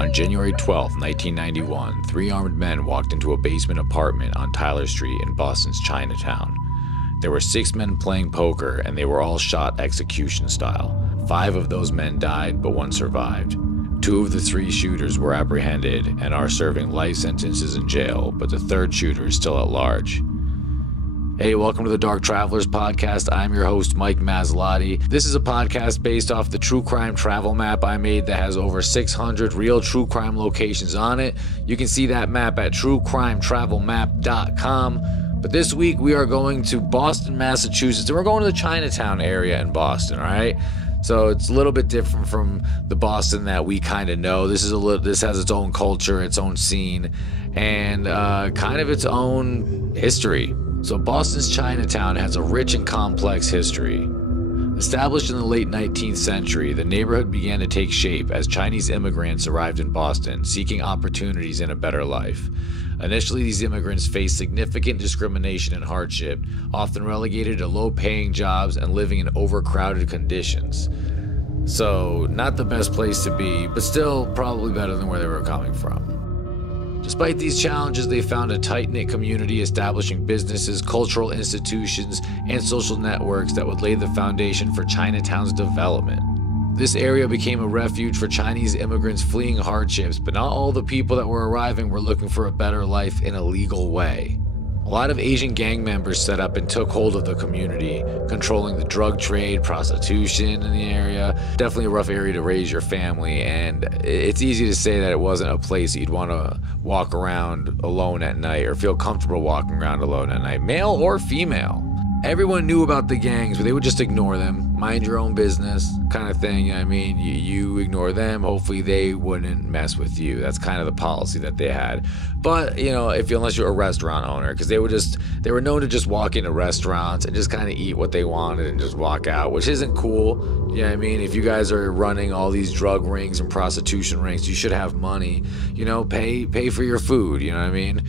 On January 12, 1991, three armed men walked into a basement apartment on Tyler Street in Boston's Chinatown. There were 6 men playing poker, and they were all shot execution style. 5 of those men died, but 1 survived. 2 of the 3 shooters were apprehended and are serving life sentences in jail, but the 3rd shooter is still at large. Hey, welcome to the Dark Travelers podcast. I'm your host, Mike Maslotti. This is a podcast based off the true crime travel map I made that has over 600 real true crime locations on it. You can see that map at truecrimetravelmap.com. But this week we are going to Boston, Massachusetts, and we're going to the Chinatown area in Boston, all right? So it's a little bit different from the Boston that we kind of know. This has its own culture, its own scene, and kind of its own history. So Boston's Chinatown has a rich and complex history. Established in the late 19th century, the neighborhood began to take shape as Chinese immigrants arrived in Boston, seeking opportunities in a better life. Initially, these immigrants faced significant discrimination and hardship, often relegated to low-paying jobs and living in overcrowded conditions. So, not the best place to be, but still probably better than where they were coming from. Despite these challenges, they found a tight-knit community establishing businesses, cultural institutions, and social networks that would lay the foundation for Chinatown's development. This area became a refuge for Chinese immigrants fleeing hardships, but not all the people that were arriving were looking for a better life in a legal way. A lot of Asian gang members set up and took hold of the community, controlling the drug trade, prostitution in the area. Definitely a rough area to raise your family, and it's easy to say that it wasn't a place you'd want to walk around alone at night or feel comfortable walking around alone at night, male or female. Everyone knew about the gangs, but they would just ignore them. Mind your own business kind of thing. I mean, you ignore them, hopefully they wouldn't mess with you. That's kind of the policy that they had. But, you know, unless you're a restaurant owner, because they were known to just walk into restaurants and just kind of eat what they wanted and just walk out, which isn't cool. You know what I mean? If you guys are running all these drug rings and prostitution rings, you should have money, you know, pay for your food, you know what I mean?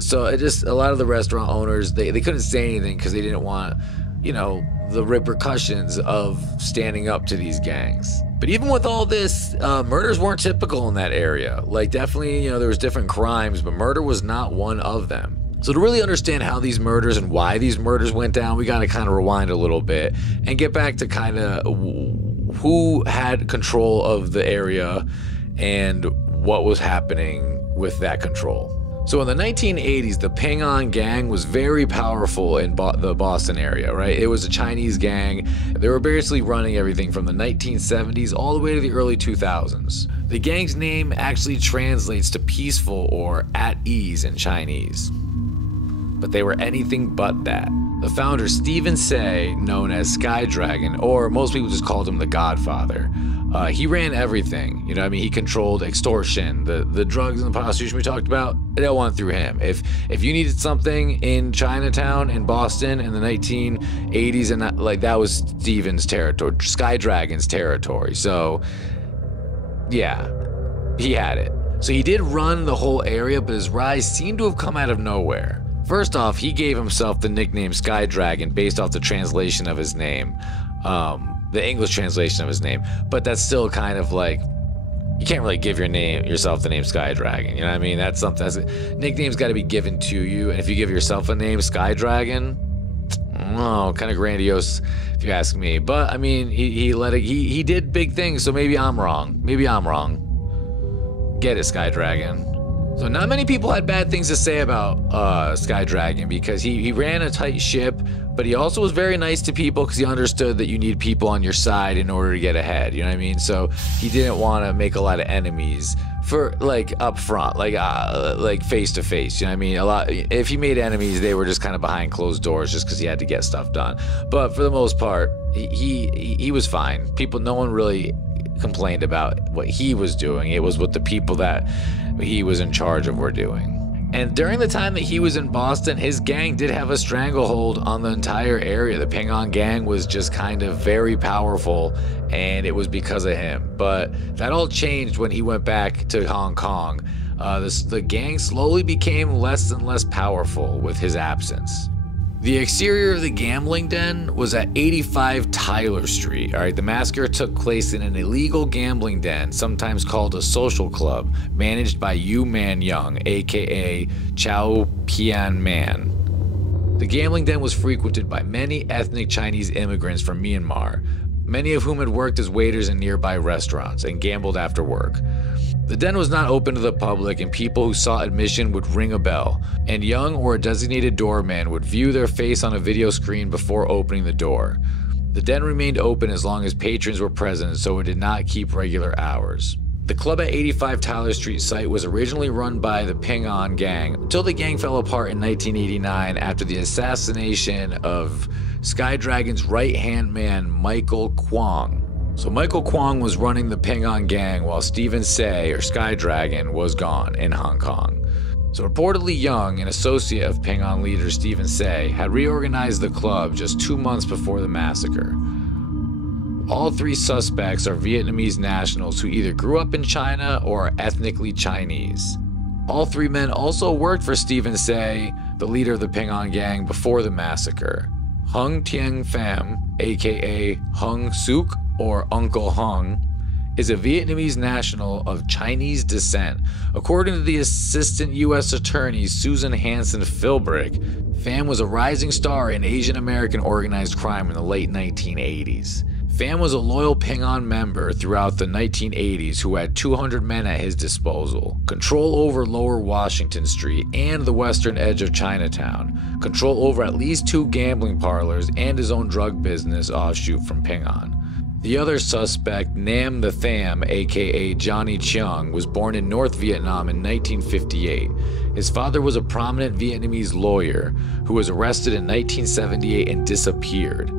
So it just, a lot of the restaurant owners, they couldn't say anything because they didn't want, you know, the repercussions of standing up to these gangs. But even with all this, murders weren't typical in that area. Like, definitely, you know, there was different crimes, but murder was not one of them. So to really understand how these murders and why these murders went down, we got to kind of rewind a little bit and get back to kind of who had control of the area and what was happening with that control. So in the 1980s, the Ping An gang was very powerful in the Boston area, right? It was a Chinese gang. They were basically running everything from the 1970s all the way to the early 2000s. The gang's name actually translates to peaceful or at ease in Chinese. But they were anything but that. The founder, Stephen Say, known as Sky Dragon, or most people just called him the Godfather, he ran everything, you know what I mean? He controlled extortion, the drugs and the prostitution we talked about, it all went through him. If you needed something in Chinatown, in Boston, in the 1980s, and that was Stephen's territory, Sky Dragon's territory. So, yeah, he had it. So he did run the whole area, but his rise seemed to have come out of nowhere. First off, he gave himself the nickname Sky Dragon based off the translation of his name. The English translation of his name, but that's still kind of like, you can't really give yourself the name Sky Dragon, you know what I mean? That's something, nickname's got to be given to you, and if you give yourself a name Sky Dragon, oh, kind of grandiose if you ask me. But I mean, he did big things, so maybe I'm wrong. Get it, Sky Dragon. So not many people had bad things to say about Sky Dragon because he ran a tight ship, but he also was very nice to people because he understood that you need people on your side in order to get ahead, you know what I mean? So he didn't want to make a lot of enemies for like up front, like face to face, you know what I mean? If he made enemies, they were just kind of behind closed doors just because he had to get stuff done. But for the most part, he was fine. No one really complained about what he was doing. It was what the people that he was in charge of were doing. And during the time that he was in Boston, his gang did have a stranglehold on the entire area. The Ping An gang was just kind of very powerful, and it was because of him. But that all changed when he went back to Hong Kong. The gang slowly became less and less powerful with his absence. The exterior of the gambling den was at 85 Tyler Street. All right, the massacre took place in an illegal gambling den, sometimes called a social club, managed by Yu Man Young, aka Chow Pian Man. The gambling den was frequented by many ethnic Chinese immigrants from Myanmar, many of whom had worked as waiters in nearby restaurants and gambled after work. The den was not open to the public, and people who sought admission would ring a bell, and Young or a designated doorman would view their face on a video screen before opening the door. The den remained open as long as patrons were present, so it did not keep regular hours. The club at 85 Tyler Street site was originally run by the Ping An gang until the gang fell apart in 1989 after the assassination of Sky Dragon's right-hand man Michael Kwong. So Michael Kwong was running the Ping An gang while Stephen Say, or Sky Dragon, was gone in Hong Kong. So reportedly Young, an associate of Ping An leader Stephen Say, had reorganized the club just 2 months before the massacre. All three suspects are Vietnamese nationals who either grew up in China or are ethnically Chinese. All three men also worked for Stephen Say, the leader of the Ping An gang, before the massacre. Hung Tieng Pham, aka Hung Suk, or Uncle Hung, is a Vietnamese national of Chinese descent. According to the Assistant U.S. Attorney Susan Hanson Philbrick, Pham was a rising star in Asian American organized crime in the late 1980s. Pham was a loyal Ping An member throughout the 1980s who had 200 men at his disposal, control over Lower Washington Street and the western edge of Chinatown, control over at least 2 gambling parlors, and his own drug business offshoot from Ping An. The other suspect, Nam The Tham, aka Johnny Cheung, was born in North Vietnam in 1958. His father was a prominent Vietnamese lawyer who was arrested in 1978 and disappeared.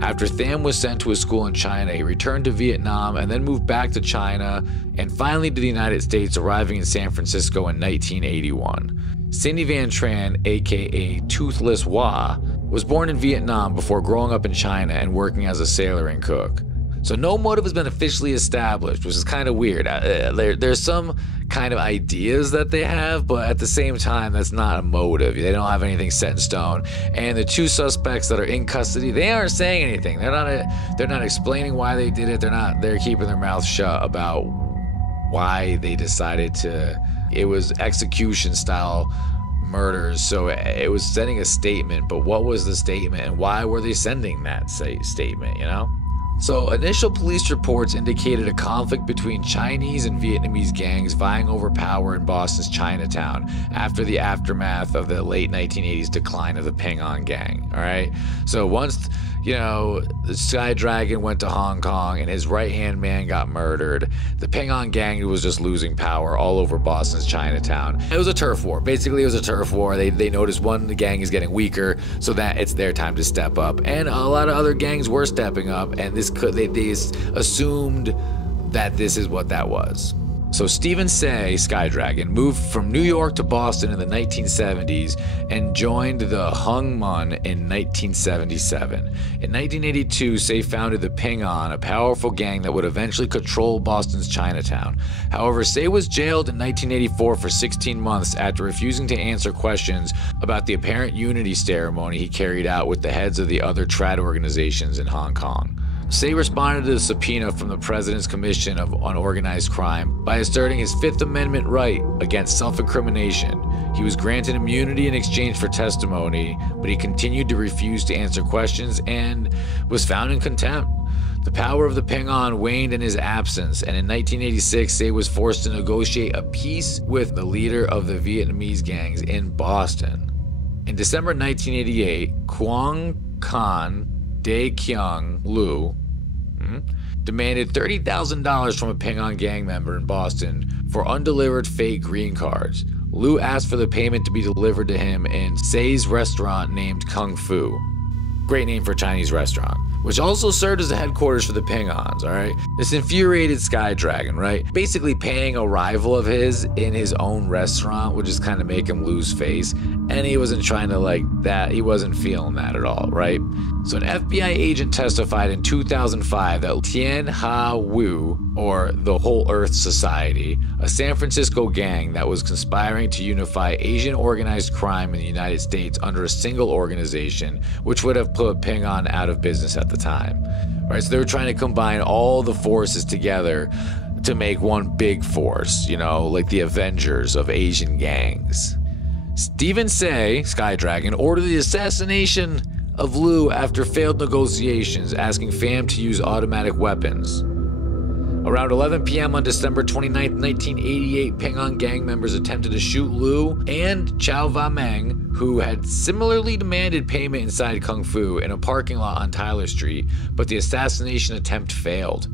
After Tham was sent to a school in China, he returned to Vietnam and then moved back to China and finally to the United States, arriving in San Francisco in 1981. Cindy Van Tran, aka Toothless Hua, was born in Vietnam before growing up in China and working as a sailor and cook. So no motive has been officially established, which is kind of weird. There's some kind of ideas that they have, but at the same time, that's not a motive. They don't have anything set in stone. And the 2 suspects that are in custody, they aren't saying anything. They're not explaining why they did it. They're keeping their mouths shut about why they decided to. It was execution style murders, so it was sending a statement. But what was the statement, and why were they sending that statement? You know. So initial police reports indicated a conflict between Chinese and Vietnamese gangs vying over power in Boston's Chinatown after the aftermath of the late 1980s decline of the Ping An gang. All right. So once, the Sky Dragon went to Hong Kong and his right-hand man got murdered, the Ping An gang was just losing power all over Boston's Chinatown. It was a turf war. Basically, it was a turf war. They noticed the gang is getting weaker, so that it's their time to step up. And a lot of other gangs were stepping up, and they assumed that this is what that was. So Stephen Say, Sky Dragon, moved from New York to Boston in the 1970s and joined the Hung Mun in 1977. In 1982, Say founded the Ping An, a powerful gang that would eventually control Boston's Chinatown. However, Say was jailed in 1984 for 16 months after refusing to answer questions about the apparent unity ceremony he carried out with the heads of the other trad organizations in Hong Kong. Say responded to the subpoena from the President's Commission on Organized Crime by asserting his Fifth Amendment right against self-incrimination. He was granted immunity in exchange for testimony, but he continued to refuse to answer questions and was found in contempt. The power of the Ping An waned in his absence, and in 1986, Say was forced to negotiate a peace with the leader of the Vietnamese gangs in Boston. In December 1988, Quang Con Dae Kyung Lu demanded $30,000 from a Ping An gang member in Boston for undelivered fake green cards. Lu asked for the payment to be delivered to him in Say's restaurant named Kung Fu. Great name for a Chinese restaurant. which also served as the headquarters for the Ping-Ons, alright? This infuriated Sky Dragon, right? Basically paying a rival of his in his own restaurant would just kind of make him lose face, and he wasn't trying to like that, he wasn't feeling that at all, right? So an FBI agent testified in 2005 that Tian Ha Wu, or the Whole Earth Society, a San Francisco gang that was conspiring to unify Asian organized crime in the United States under a single organization, which would have put Ping-On out of business at the time. Right, so they were trying to combine all the forces together to make one big force, you know, like the Avengers of Asian gangs. Stephen Say, Sky Dragon, ordered the assassination of Liu after failed negotiations, asking Pham to use automatic weapons. Around 11 p.m. on December 29, 1988, Ping-On gang members attempted to shoot Liu and Chow Va-Meng, who had similarly demanded payment inside Kung Fu in a parking lot on Tyler Street, but the assassination attempt failed.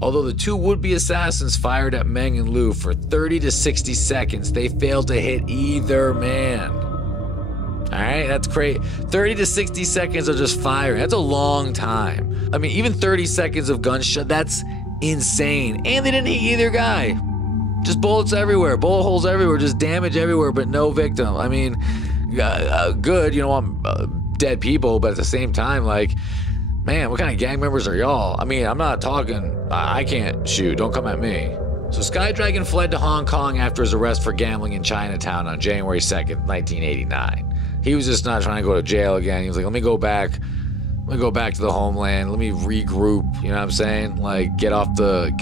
Although the two would-be assassins fired at Meng and Liu for 30 to 60 seconds, they failed to hit either man. Alright, that's great. 30 to 60 seconds of just firing. That's a long time. I mean, even 30 seconds of gunshot, that's insane. And they didn't hit either guy. Just bullets everywhere, bullet holes everywhere, just damage everywhere, but no victim. I mean, good, you don't want dead people, but at the same time, like, man, what kind of gang members are y'all? I mean, I'm not talking, I can't shoot, don't come at me. So Sky Dragon fled to Hong Kong after his arrest for gambling in Chinatown on January 2nd, 1989. He was just not trying to go to jail again. He was like, let me go back to the homeland, let me regroup, you know what I'm saying? Like, get off the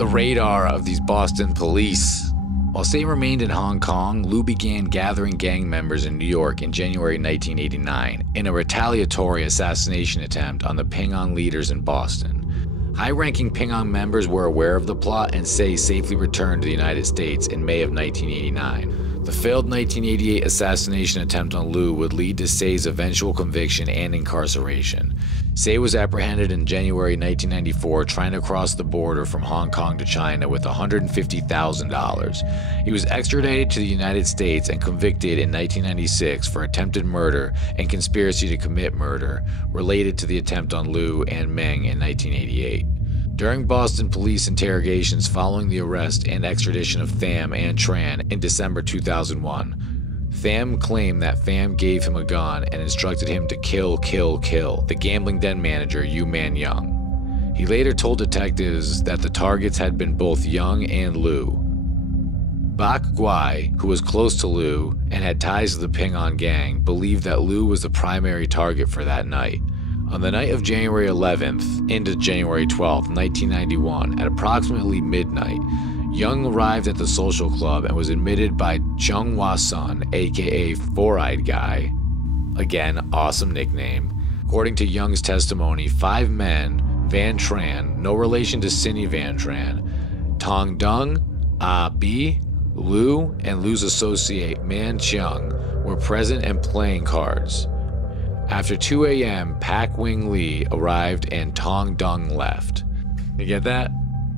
radar of these Boston police. While Say remained in Hong Kong, Liu began gathering gang members in New York in January 1989 in a retaliatory assassination attempt on the Ping-On leaders in Boston. High-ranking Ping-On members were aware of the plot, and Say safely returned to the United States in May of 1989. The failed 1988 assassination attempt on Liu would lead to Say's eventual conviction and incarceration. Say was apprehended in January 1994 trying to cross the border from Hong Kong to China with $150,000. He was extradited to the United States and convicted in 1996 for attempted murder and conspiracy to commit murder related to the attempt on Liu and Meng in 1988. During Boston police interrogations following the arrest and extradition of Pham and Tran in December 2001, Pham claimed that Pham gave him a gun and instructed him to kill the gambling den manager Yu Man Young. He later told detectives that the targets had been both Young and Liu. Bak Guai, who was close to Liu and had ties to the Ping-On gang, believed that Liu was the primary target for that night. On the night of January 11th into January 12th, 1991, at approximately midnight, Young arrived at the social club and was admitted by Chung Hwa Sun, aka Four-Eyed Guy. Again, awesome nickname. According to Young's testimony, 5 men, Van Tran, no relation to Cindy Van Tran, Tong Dung, Ah Bi, Liu, and Liu's associate Man Cheung were present and playing cards. After 2 a.m., Pak Wing Lee arrived and Tong Dung left. You get that?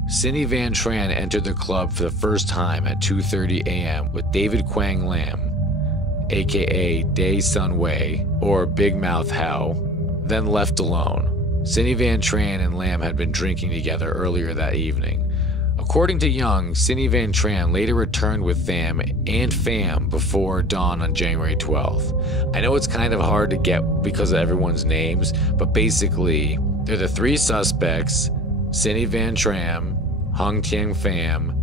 Cindy Van Tran entered the club for the first time at 2:30 a.m. with David Quang Lam, aka Dae Sun Wei, or Big Mouth Hao, then left alone. Cindy Van Tran and Lam had been drinking together earlier that evening. According to Young, Cindy Van Tran later returned with Pham and Pham before dawn on January 12th. I know it's kind of hard to get because of everyone's names, but basically, they're the 3 suspects, Cindy Van Tran, Hung Tieng Pham,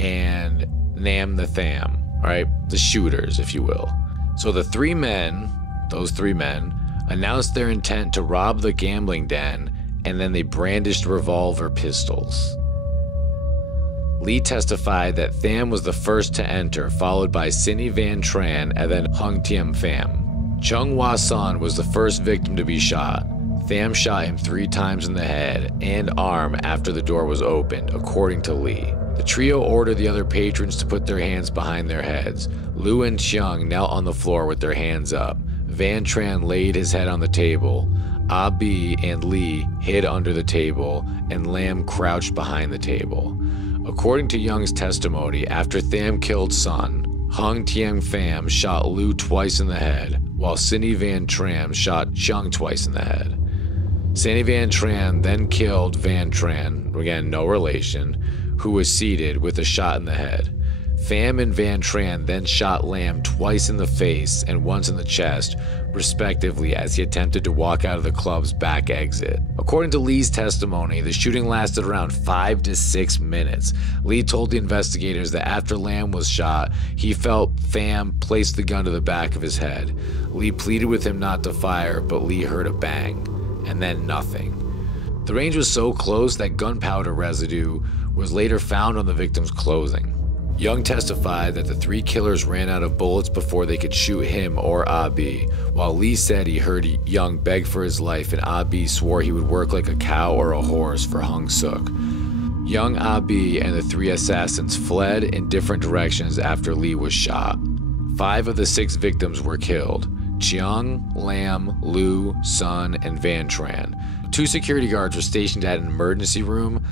and Nam the Tham, right? The shooters, if you will. So the 3 men, those 3 men, announced their intent to rob the gambling den, and then they brandished revolver pistols. Lee testified that Tham was the first to enter, followed by Cindy Van Tran and then Hung Tiem Pham. Chung Hwa Sun was the first victim to be shot. Tham shot him 3 times in the head and arm after the door was opened, according to Lee. The trio ordered the other patrons to put their hands behind their heads. Liu and Cheung knelt on the floor with their hands up. Van Tran laid his head on the table. Abi and Lee hid under the table, and Lam crouched behind the table. According to Young's testimony, after Tham killed Sun, Hung Tieng Pham shot Liu twice in the head, while Cindy Van Tran shot Cheung twice in the head. Sandy Van Tran then killed Van Tran, again no relation, who was seated with a shot in the head. Pham and Van Tran then shot Lam twice in the face and once in the chest, respectively, as he attempted to walk out of the club's back exit. According to Lee's testimony, the shooting lasted around 5 to 6 minutes. Lee told the investigators that after Lam was shot, he felt Pham place the gun to the back of his head. Lee pleaded with him not to fire, but Lee heard a bang, and then nothing. The range was so close that gunpowder residue was later found on the victim's clothing. Young testified that the three killers ran out of bullets before they could shoot him or Abi, while Lee said he heard Young beg for his life and Abi swore he would work like a cow or a horse for Hung Suk. Young, Abi, and the three assassins fled in different directions after Lee was shot. 5 of the 6 victims were killed: Chiang, Lam, Liu, Sun, and Van Tran. 2 security guards were stationed at an emergency room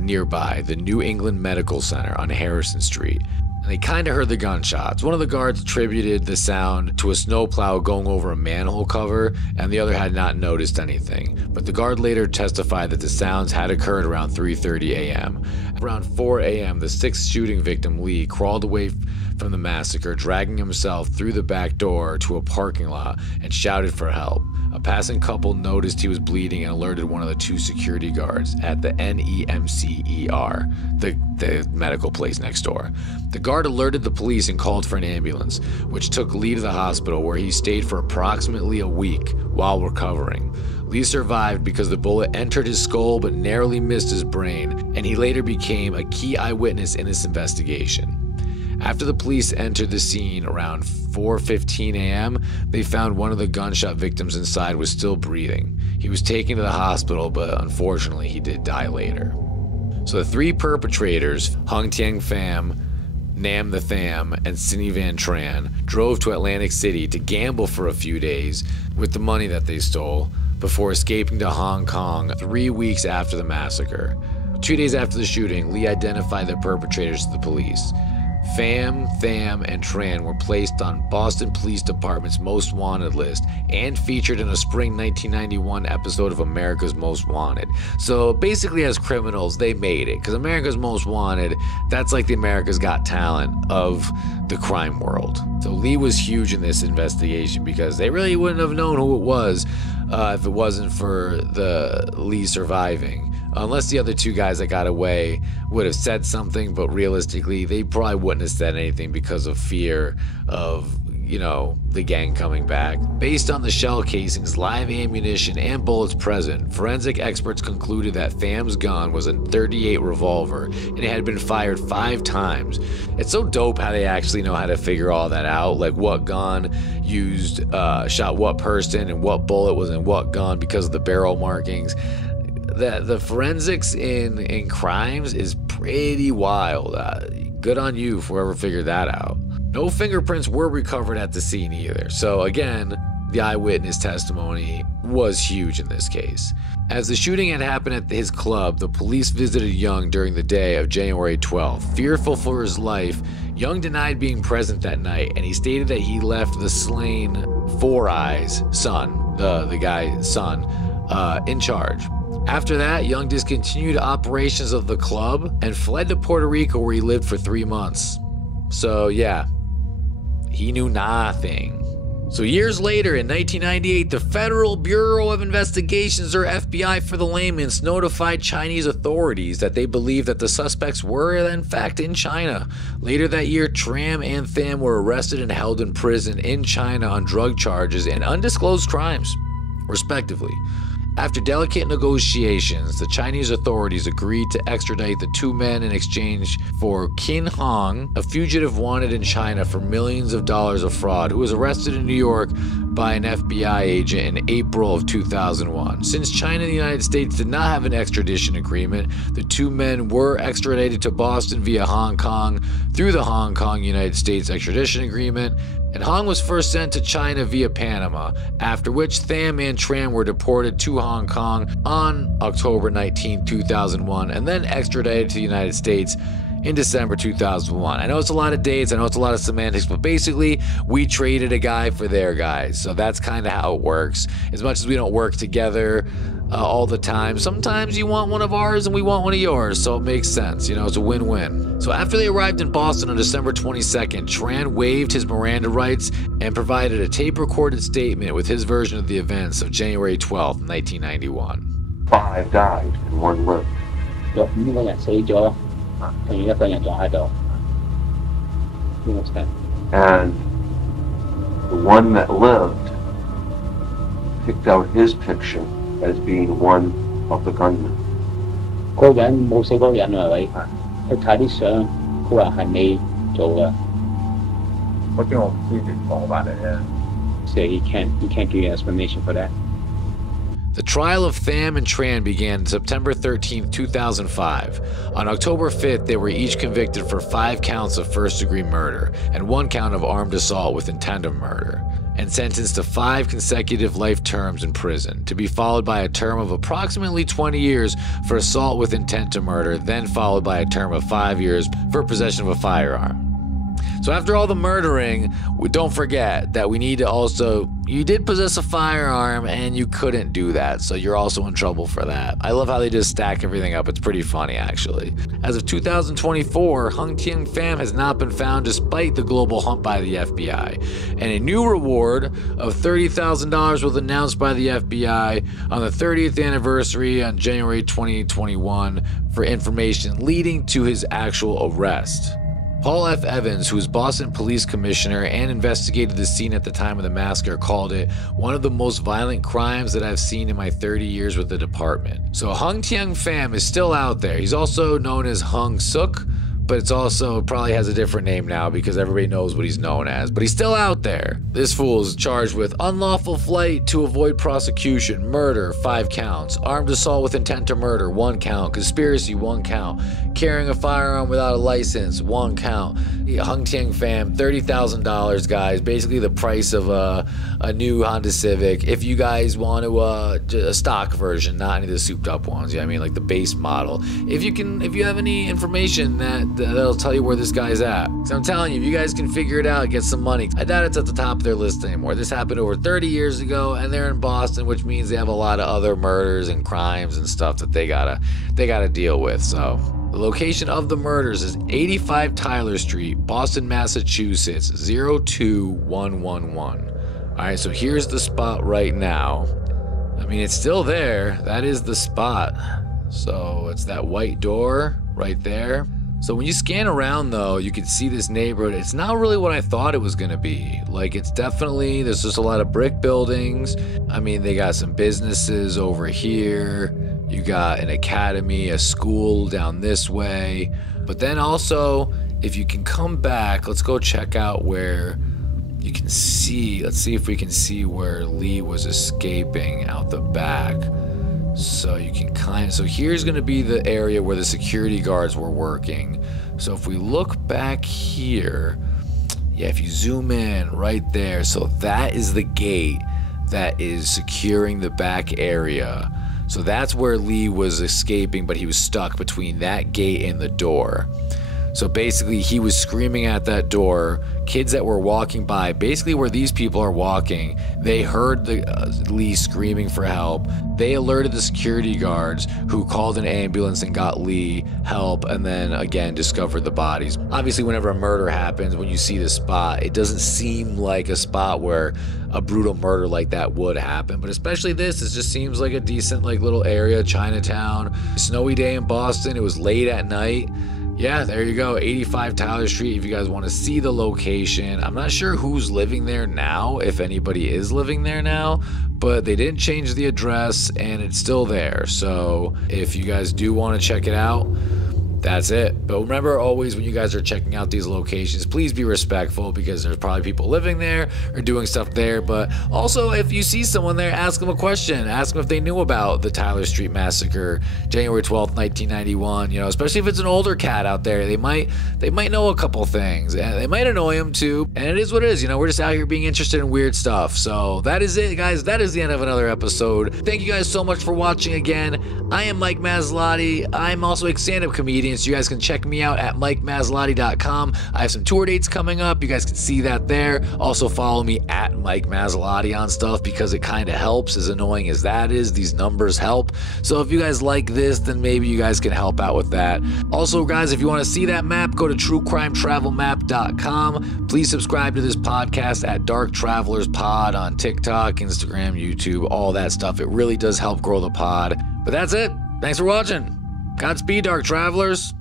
nearby, the New England Medical Center on Harrison Street. And they kind of heard the gunshots. One of the guards attributed the sound to a snowplow going over a manhole cover, and the other had not noticed anything. But the guard later testified that the sounds had occurred around 3:30 a.m. Around 4 a.m., the 6th shooting victim, Lee, crawled away from the massacre, dragging himself through the back door to a parking lot and shouted for help. A passing couple noticed he was bleeding and alerted one of the 2 security guards at the NEMCER, the medical place next door. The guard alerted the police and called for an ambulance, which took Lee to the hospital, where he stayed for approximately a week while recovering. Lee survived because the bullet entered his skull but narrowly missed his brain, and he later became a key eyewitness in this investigation. After the police entered the scene around 4:15 a.m., they found one of the gunshot victims inside was still breathing. He was taken to the hospital, but unfortunately he did die later. So the 3 perpetrators, Hung Tieng Pham, Nam the Tham, and Cindy Van Tran, drove to Atlantic City to gamble for a few days with the money that they stole before escaping to Hong Kong 3 weeks after the massacre. 2 days after the shooting, Lee identified the perpetrators to the police. Pham, Tham, and Tran were placed on Boston Police Department's Most Wanted list and featured in a spring 1991 episode of America's Most Wanted. So basically, as criminals, they made it, because America's Most Wanted, that's like the America's Got Talent of the crime world. So Lee was huge in this investigation because they really wouldn't have known who it was if it wasn't for the Lee surviving. Unless the other 2 guys that got away would have said something, but realistically, they probably wouldn't have said anything because of fear of, the gang coming back. Based on the shell casings, live ammunition, and bullets present, forensic experts concluded that Pham's gun was a .38 revolver, and it had been fired 5 times. It's so dope how they actually know how to figure all that out, like what gun shot what person, and what bullet was in what gun because of the barrel markings. The forensics in crimes is pretty wild. Good on you for whoever figured that out. No fingerprints were recovered at the scene either. So again, the eyewitness testimony was huge in this case. As the shooting had happened at his club, the police visited Young during the day of January 12th. Fearful for his life, Young denied being present that night, and he stated that he left the slain Four Eyes son, the guy's son, in charge. After that, Young discontinued operations of the club and fled to Puerto Rico, where he lived for 3 months. So yeah, he knew nothing. So years later, in 1998, the Federal Bureau of Investigations, or FBI for the layman's, notified Chinese authorities that they believed that the suspects were in fact in China. Later that year, Tran and Tham were arrested and held in prison in China on drug charges and undisclosed crimes, respectively. After delicate negotiations, the Chinese authorities agreed to extradite the 2 men in exchange for Qin Hong, a fugitive wanted in China for millions of dollars of fraud, who was arrested in New York by an FBI agent in April of 2001. Since China and the United States did not have an extradition agreement, the 2 men were extradited to Boston via Hong Kong through the Hong Kong-United States extradition agreement, and Hong was first sent to China via Panama, after which Tham and Tran were deported to Hong Kong on October 19, 2001, and then extradited to the United States in December 2001. I know it's a lot of dates, I know it's a lot of semantics, but basically we traded a guy for their guys. So that's kind of how it works. As much as we don't work together all the time, sometimes you want one of ours and we want one of yours, so it makes sense. You know, it's a win-win. So after they arrived in Boston on December 22nd, Tran waived his Miranda rights and provided a tape-recorded statement with his version of the events of January 12th, 1991. 5 died and 1 lived. 有5個人死咗，同1個人仲喺度。邊個死？ And the one that lived picked out his picture as being one of the gunmen. 嗰個人冇死嗰個人係咪？佢睇啲相，佢話係你做嘅。嗰啲我唔知點講法嚟嘅。So he can't give you an explanation for that. The trial of Tham and Tran began September 13, 2005. On October 5th, they were each convicted for 5 counts of first-degree murder and 1 count of armed assault with intent of murder, and sentenced to 5 consecutive life terms in prison, to be followed by a term of approximately 20 years for assault with intent to murder, then followed by a term of 5 years for possession of a firearm. So after all the murdering, don't forget that we need to also, you did possess a firearm and you couldn't do that, so you're also in trouble for that. I love how they just stack everything up. It's pretty funny, actually. As of 2024, Hung Tieng Pham has not been found despite the global hunt by the FBI, and a new reward of $30,000 was announced by the FBI on the 30th anniversary on January 2021 for information leading to his actual arrest. Paul F. Evans, who is Boston Police Commissioner and investigated the scene at the time of the massacre, called it one of the most violent crimes that I've seen in my 30 years with the department. So Hung Tieng Pham is still out there. He's also known as Hung Suk, but it's also probably has a different name now because everybody knows what he's known as, but he's still out there. This fool is charged with unlawful flight to avoid prosecution, murder, 5 counts, armed assault with intent to murder, 1 count, conspiracy, 1 count, carrying a firearm without a license, 1 count. Hung Tieng Pham, $30,000, guys, basically the price of a new Honda Civic. If you guys want to, a stock version, not any of the souped up ones, you know what I mean, like the base model. If you have any information that'll tell you where this guy's at. So I'm telling you, if you guys can figure it out, get some money. I doubt it's at the top of their list anymore. This happened over 30 years ago, and they're in Boston, which means they have a lot of other murders and crimes and stuff that they gotta deal with. So the location of the murders is 85 Tyler Street, Boston, Massachusetts, 02111. All right, so here's the spot right now. I mean, it's still there. That is the spot. So it's that white door right there. So when you scan around though, you can see this neighborhood. It's not really what I thought it was gonna be. Like, it's definitely, there's just a lot of brick buildings. I mean, they got some businesses over here. You got an academy, a school down this way. But then also, if you can come back, let's go check out where you can see, let's see if we can see where Lee was escaping out the back. So you can so here's gonna be the area where the security guards were working. So if we look back here, yeah, if you zoom in right there, so that is the gate that is securing the back area. So that's where Lee was escaping, but he was stuck between that gate and the door. So basically he was screaming at that door. Kids that were walking by, basically where these people are walking, they heard Lee screaming for help. They alerted the security guards, who called an ambulance and got Lee help, and then again discovered the bodies. Obviously whenever a murder happens, when you see the spot, it doesn't seem like a spot where a brutal murder like that would happen, but especially this, it just seems like a decent like little area, Chinatown. Snowy day in Boston, it was late at night. Yeah, there you go, 85 Tyler Street, if you guys want to see the location. I'm not sure who's living there now, if anybody is living there now, but they didn't change the address and it's still there. So if you guys do want to check it out, that's it. But remember, always when you guys are checking out these locations, please be respectful, because there's probably people living there or doing stuff there. But also, if you see someone there, ask them a question. Ask them if they knew about the Tyler Street Massacre, January 12th, 1991. You know, especially if it's an older cat out there, they might know a couple things, and they might annoy them too. And it is what it is. You know, we're just out here being interested in weird stuff. So that is it, guys. That is the end of another episode. Thank you guys so much for watching again. I am Mike Maslotti. I'm also a stand-up comedian. audience. You guys can check me out at MikeMazzalotti.com. I have some tour dates coming up. You guys can see that there. Also follow me at Mike Mazzalotti on stuff because it kind of helps, as annoying as that is. These numbers help. So if you guys like this, then maybe you guys can help out with that. Also, guys, if you want to see that map, go to truecrimetravelmap.com. Please subscribe to this podcast at Dark Travelers Pod on TikTok, Instagram, YouTube, all that stuff. It really does help grow the pod. But that's it. Thanks for watching. Godspeed, Dark Travelers.